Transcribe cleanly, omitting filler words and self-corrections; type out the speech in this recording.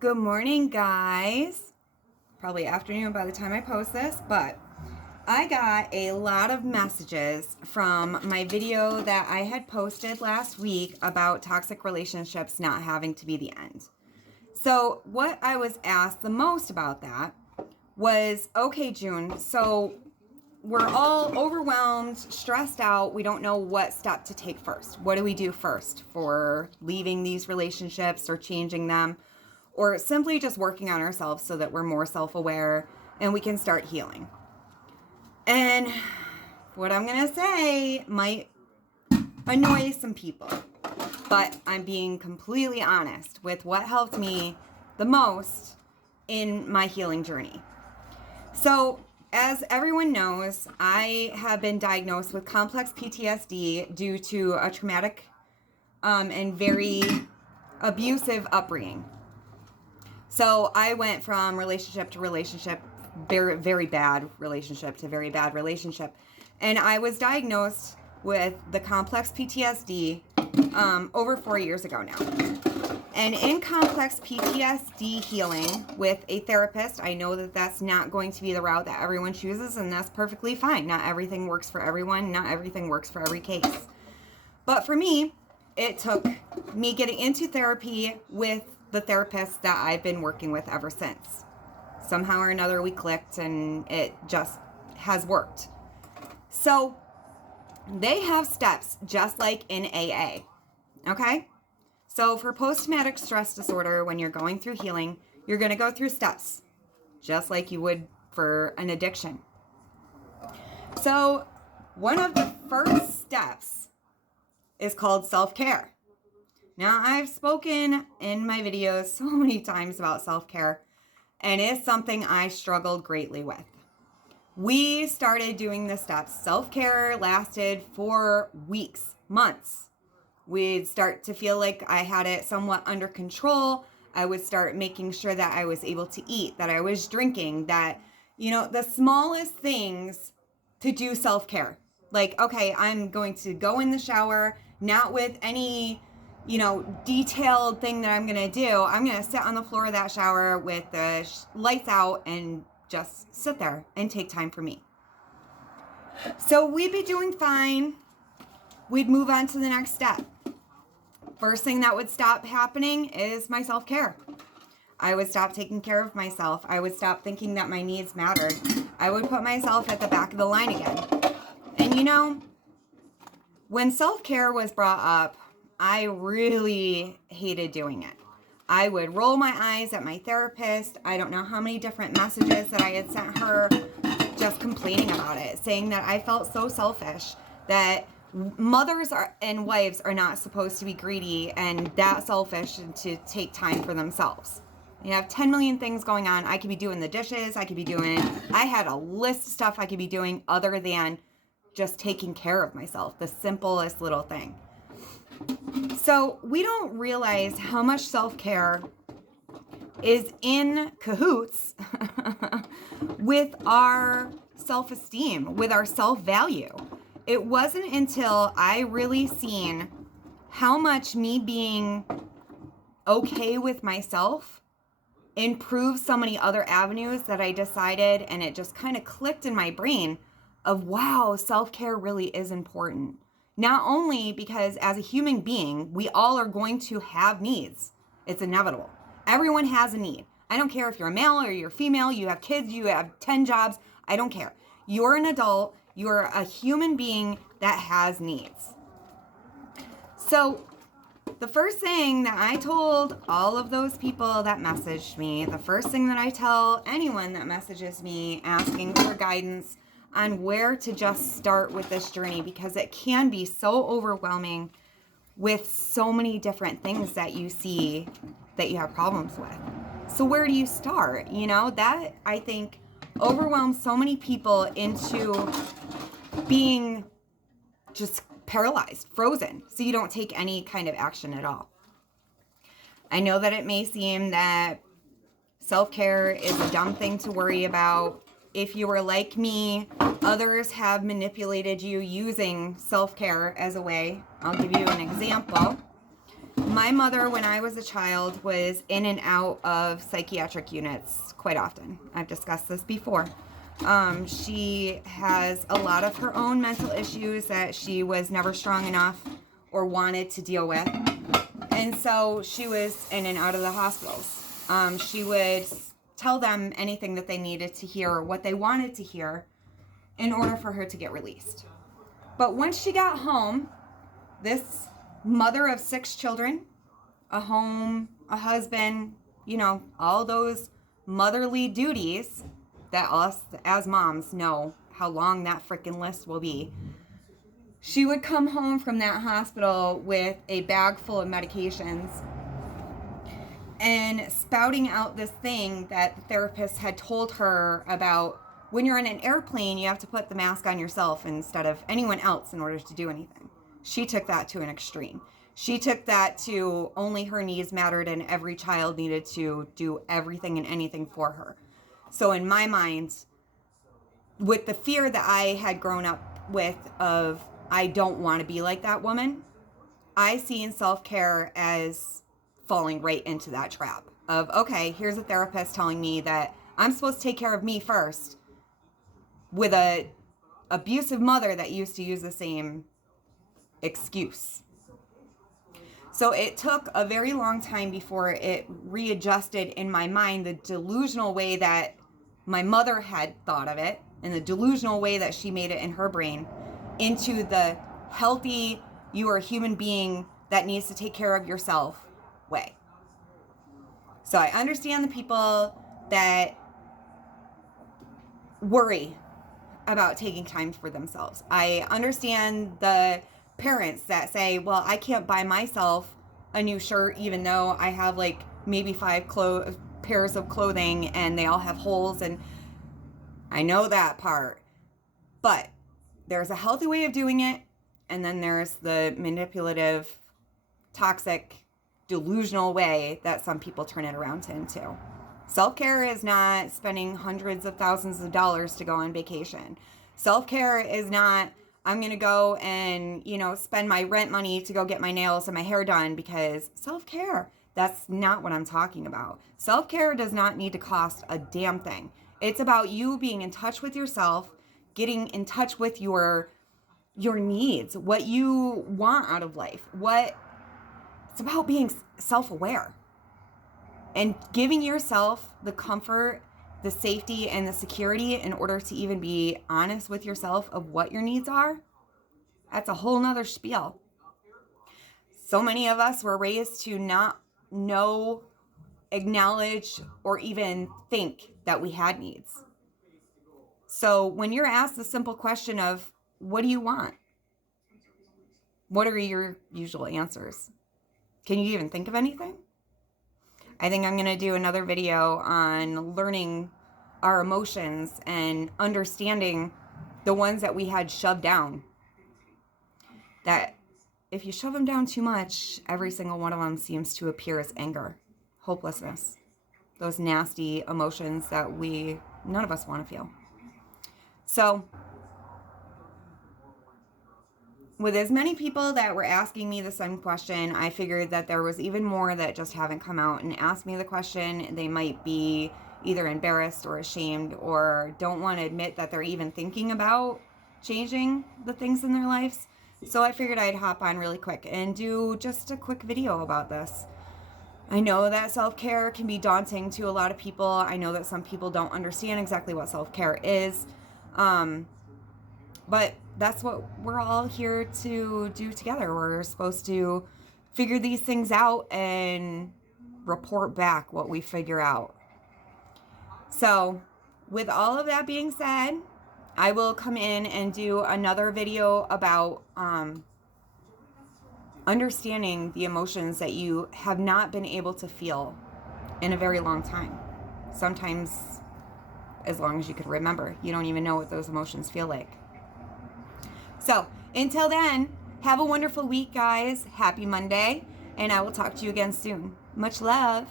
Good morning, guys. Probably afternoon by the time I post this, but I got a lot of messages from my video that I had posted last week about toxic relationships not having to be the end. So what I was asked the most about that was, okay, June, so we're all overwhelmed, stressed out. We don't know what step to take first. What do we do first for leaving these relationships or changing them? Or simply just working on ourselves so that we're more self-aware and we can start healing. And what I'm going to say might annoy some people, but I'm being completely honest with what helped me the most in my healing journey. So, as everyone knows, I have been diagnosed with complex PTSD due to a traumatic and very abusive upbringing. So I went from relationship to relationship, very, very bad relationship to very bad relationship. And I was diagnosed with the complex PTSD over 4 years ago now. And in complex PTSD healing with a therapist, I know that that's not going to be the route that everyone chooses, and that's perfectly fine. Not everything works for everyone. Not everything works for every case. But for me, it took me getting into therapy with the therapist that I've been working with ever since. Somehow or another we clicked and it just has worked. So they have steps just like in AA, okay? So for post-traumatic stress disorder, when you're going through healing, you're going to go through steps just like you would for an addiction. So one of the first steps is called self-care. Now, I've spoken in my videos so many times about self-care, and it's something I struggled greatly with. We started doing the steps. Self-care lasted for weeks, months. We'd start to feel like I had it somewhat under control. I would start making sure that I was able to eat, that I was drinking, that, the smallest things to do self-care. Like, okay, I'm going to go in the shower, not with any detailed thing that I'm going to do. I'm going to sit on the floor of that shower with the lights out and just sit there and take time for me. So we'd be doing fine. We'd move on to the next step. First thing that would stop happening is my self-care. I would stop taking care of myself. I would stop thinking that my needs mattered. I would put myself at the back of the line again. And when self-care was brought up, I really hated doing it. I would roll my eyes at my therapist. I don't know how many different messages that I had sent her just complaining about it, saying that I felt so selfish, that mothers and wives are not supposed to be greedy and that selfish to take time for themselves. You have 10 million things going on. I could be doing the dishes. I had a list of stuff I could be doing other than just taking care of myself, the simplest little thing. So we don't realize how much self-care is in cahoots with our self-esteem, with our self-value. It wasn't until I really seen how much me being okay with myself improves so many other avenues that I decided, and it just kind of clicked in my brain of, wow, self-care really is important. Not only because as a human being, we all are going to have needs. It's inevitable. Everyone has a need. I don't care if you're a male or you're female, you have kids, you have 10 jobs. I don't care. You're an adult. You're a human being that has needs. So the first thing that I told all of those people that messaged me, the first thing that I tell anyone that messages me asking for guidance on where to just start with this journey, because it can be so overwhelming with so many different things that you see that you have problems with. So where do you start? That I think overwhelms so many people into being just paralyzed, frozen, so you don't take any kind of action at all. I know that it may seem that self-care is a dumb thing to worry about. If you were like me, others have manipulated you using self-care as a way. I'll give you an example. my mother, when I was a child, was in and out of psychiatric units quite often. I've discussed this before. She has a lot of her own mental issues that she was never strong enough or wanted to deal with. And so she was in and out of the hospitals. She would tell them anything that they needed to hear or what they wanted to hear in order for her to get released. But once she got home, this mother of 6 children, a home, a husband, all those motherly duties that us as moms know how long that freaking list will be. She would come home from that hospital with a bag full of medications and spouting out this thing that the therapist had told her about when you're in an airplane, you have to put the mask on yourself instead of anyone else in order to do anything. She took that to an extreme. She took that to only her needs mattered and every child needed to do everything and anything for her. So in my mind, with the fear that I had grown up with of I don't want to be like that woman, I see in self-care as falling right into that trap of, okay, here's a therapist telling me that I'm supposed to take care of me first with a abusive mother that used to use the same excuse. So it took a very long time before it readjusted in my mind the delusional way that my mother had thought of it and the delusional way that she made it in her brain into the healthy, you are a human being that needs to take care of yourself way. So I understand the people that worry about taking time for themselves. I understand the parents that say, well, I can't buy myself a new shirt even though I have like maybe 5 pairs of clothing and they all have holes, and I know that part. But there's a healthy way of doing it, and then there's the manipulative, toxic, delusional way that some people turn it around into. Self-care is not spending hundreds of thousands of dollars to go on vacation. Self-care is not, I'm going to go and, spend my rent money to go get my nails and my hair done, because self-care, that's not what I'm talking about. Self-care does not need to cost a damn thing. It's about you being in touch with yourself, getting in touch with your needs, what you want out of life. It's about being self-aware and giving yourself the comfort, the safety, and the security in order to even be honest with yourself of what your needs are. That's a whole nother spiel. So many of us were raised to not know, acknowledge, or even think that we had needs. So when you're asked the simple question of, what do you want? What are your usual answers? Can you even think of anything? I think I'm going to do another video on learning our emotions and understanding the ones that we had shoved down. That if you shove them down too much, every single one of them seems to appear as anger, hopelessness, those nasty emotions that none of us want to feel. So, with as many people that were asking me the same question, I figured that there was even more that just haven't come out and asked me the question. They might be either embarrassed or ashamed or don't want to admit that they're even thinking about changing the things in their lives. So I figured I'd hop on really quick and do just a quick video about this. I know that self-care can be daunting to a lot of people. I know that some people don't understand exactly what self-care is. But that's what we're all here to do together. We're supposed to figure these things out and report back what we figure out. So with all of that being said, I will come in and do another video about understanding the emotions that you have not been able to feel in a very long time. Sometimes as long as you can remember. You don't even know what those emotions feel like. So until then, have a wonderful week, guys. Happy Monday, and I will talk to you again soon. Much love.